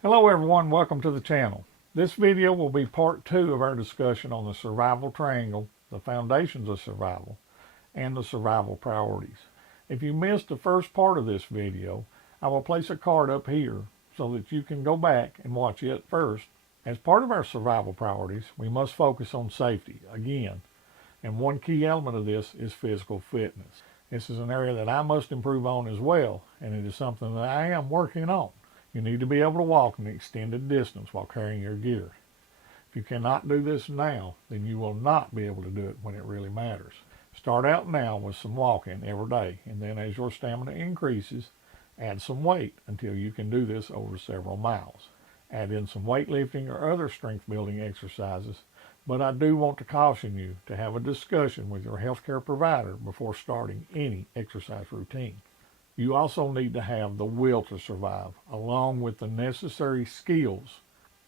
Hello everyone, welcome to the channel. This video will be part 2 of our discussion on the survival triangle, the foundations of survival, and the survival priorities. If you missed the first part of this video, I will place a card up here so that you can go back and watch it first. As part of our survival priorities, we must focus on safety, again, and one key element of this is physical fitness. This is an area that I must improve on as well, and it is something that I am working on. You need to be able to walk an extended distance while carrying your gear. If you cannot do this now, then you will not be able to do it when it really matters. Start out now with some walking every day, and then as your stamina increases, add some weight until you can do this over several miles. Add in some weightlifting or other strength building exercises, but I do want to caution you to have a discussion with your healthcare provider before starting any exercise routine. You also need to have the will to survive, along with the necessary skills.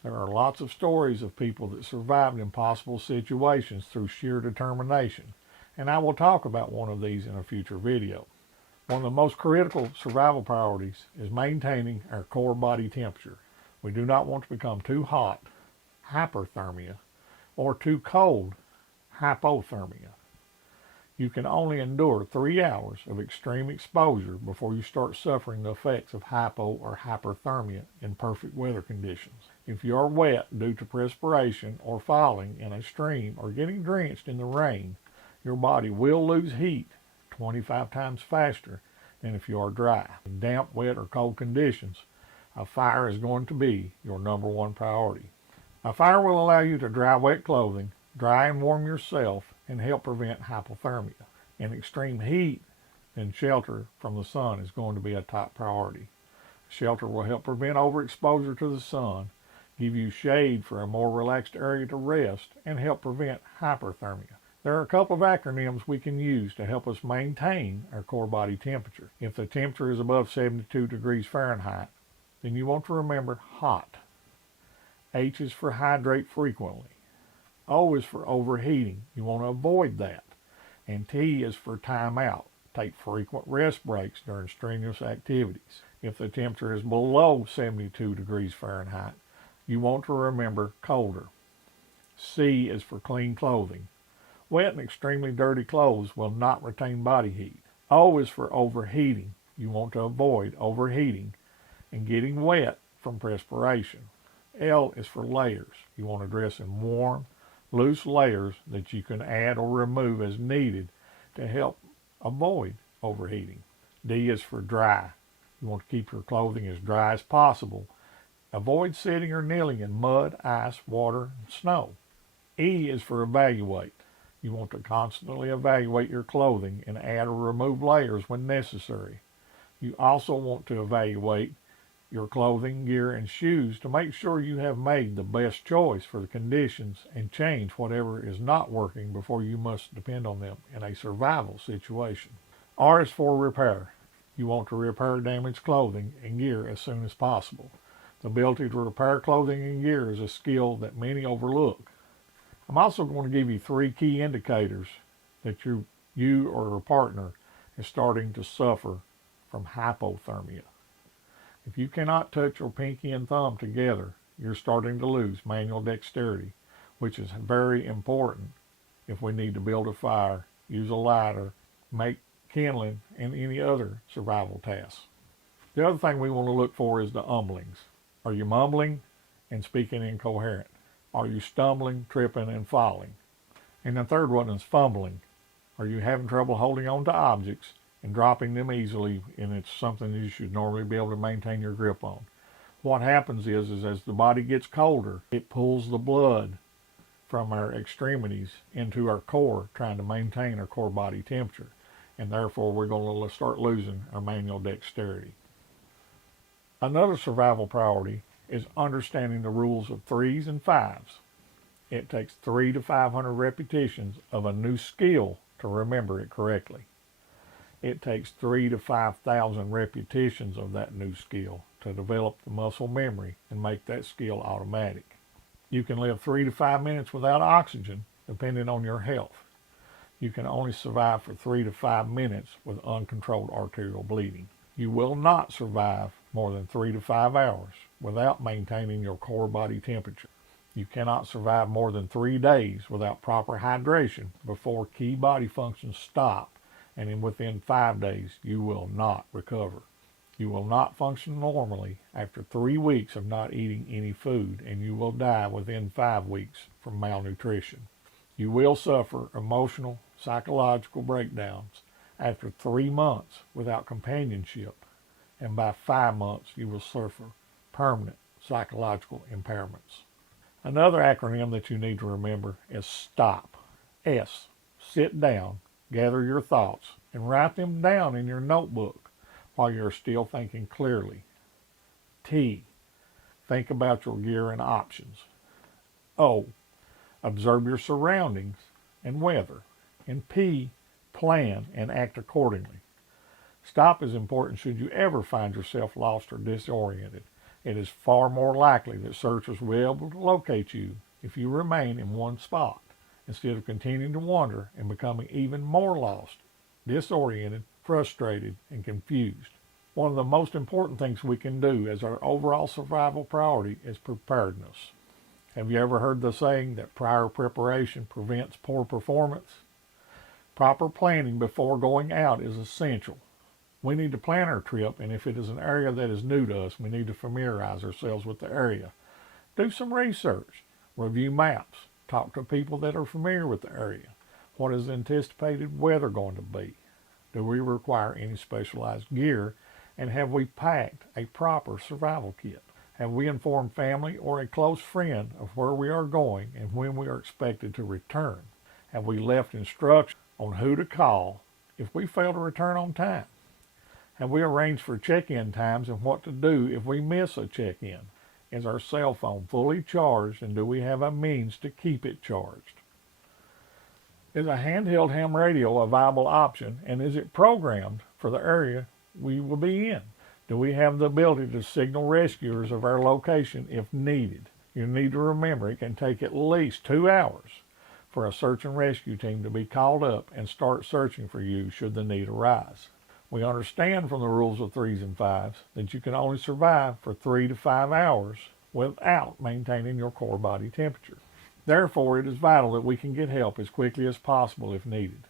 There are lots of stories of people that survived impossible situations through sheer determination, and I will talk about one of these in a future video. One of the most critical survival priorities is maintaining our core body temperature. We do not want to become too hot, hyperthermia, or too cold, hypothermia. You can only endure 3 hours of extreme exposure before you start suffering the effects of hypo or hyperthermia in perfect weather conditions. If you are wet due to perspiration or falling in a stream or getting drenched in the rain, your body will lose heat 25 times faster than if you are dry. In damp, wet, or cold conditions, a fire is going to be your number one priority. A fire will allow you to dry wet clothing, dry and warm yourself, and help prevent hypothermia. In extreme heat, then shelter from the sun is going to be a top priority. Shelter will help prevent overexposure to the sun, give you shade for a more relaxed area to rest, and help prevent hyperthermia. There are a couple of acronyms we can use to help us maintain our core body temperature. If the temperature is above 72 degrees Fahrenheit, then you want to remember HOT. H is for hydrate frequently. O is for overheating. You want to avoid that. And T is for time out. Take frequent rest breaks during strenuous activities. If the temperature is below 72 degrees Fahrenheit, you want to remember colder. C is for clean clothing. Wet and extremely dirty clothes will not retain body heat. O is for overheating. You want to avoid overheating and getting wet from perspiration. L is for layers. You want to dress in warm, loose layers that you can add or remove as needed to help avoid overheating. D is for dry. You want to keep your clothing as dry as possible. Avoid sitting or kneeling in mud, ice, water, and snow. E is for evaluate. You want to constantly evaluate your clothing and add or remove layers when necessary. You also want to evaluate your clothing, gear, and shoes to make sure you have made the best choice for the conditions and change whatever is not working before you must depend on them in a survival situation. R is for repair. You want to repair damaged clothing and gear as soon as possible. The ability to repair clothing and gear is a skill that many overlook. I'm also going to give you 3 key indicators that you or your partner is starting to suffer from hypothermia. If you cannot touch your pinky and thumb together, you're starting to lose manual dexterity, which is very important if we need to build a fire, use a lighter, make kindling, and any other survival tasks. The other thing we want to look for is the umblings. Are you mumbling and speaking incoherent? Are you stumbling, tripping, and falling? And the third one is fumbling. Are you having trouble holding on to objects and dropping them easily, and it's something you should normally be able to maintain your grip on? What happens is as the body gets colder, it pulls the blood from our extremities into our core, trying to maintain our core body temperature, and therefore we're going to start losing our manual dexterity. Another survival priority is understanding the rules of 3s and 5s. It takes 300 to 500 repetitions of a new skill to remember it correctly. It takes 3,000 to 5,000 repetitions of that new skill to develop the muscle memory and make that skill automatic. You can live 3 to 5 minutes without oxygen, depending on your health. You can only survive for 3 to 5 minutes with uncontrolled arterial bleeding. You will not survive more than 3 to 5 hours without maintaining your core body temperature. You cannot survive more than 3 days without proper hydration before key body functions stop, and within 5 days you will not recover. You will not function normally after 3 weeks of not eating any food, and you will die within 5 weeks from malnutrition. You will suffer emotional, psychological breakdowns after 3 months without companionship, and by 5 months you will suffer permanent psychological impairments. Another acronym that you need to remember is STOP. S, sit down, gather your thoughts, and write them down in your notebook while you're still thinking clearly. T, think about your gear and options. O, observe your surroundings and weather. And P, plan and act accordingly. Stop is important should you ever find yourself lost or disoriented. It is far more likely that searchers will be able to locate you if you remain in one spot, instead of continuing to wander and becoming even more lost, disoriented, frustrated, and confused. One of the most important things we can do as our overall survival priority is preparedness. Have you ever heard the saying that prior preparation prevents poor performance? Proper planning before going out is essential. We need to plan our trip, and if it is an area that is new to us, we need to familiarize ourselves with the area. Do some research, review maps, talk to people that are familiar with the area. What is the anticipated weather going to be? Do we require any specialized gear? And have we packed a proper survival kit? Have we informed family or a close friend of where we are going and when we are expected to return? Have we left instructions on who to call if we fail to return on time? Have we arranged for check-in times and what to do if we miss a check-in? Is our cell phone fully charged, and do we have a means to keep it charged? Is a handheld ham radio a viable option, and is it programmed for the area we will be in? Do we have the ability to signal rescuers of our location if needed? You need to remember it can take at least 2 hours for a search and rescue team to be called up and start searching for you should the need arise. We understand from the rules of 3s and 5s that you can only survive for 3 to 5 hours without maintaining your core body temperature. Therefore, it is vital that we can get help as quickly as possible if needed.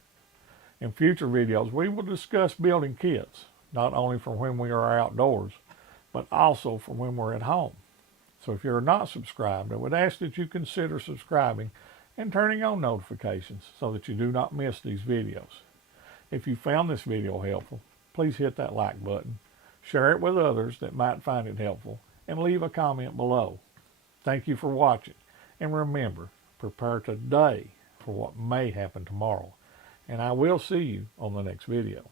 In future videos, we will discuss building kits, not only for when we are outdoors, but also for when we're at home. So if you're not subscribed, I would ask that you consider subscribing and turning on notifications so that you do not miss these videos. If you found this video helpful, please hit that like button, share it with others that might find it helpful, and leave a comment below. Thank you for watching, and remember, prepare today for what may happen tomorrow, and I will see you on the next video.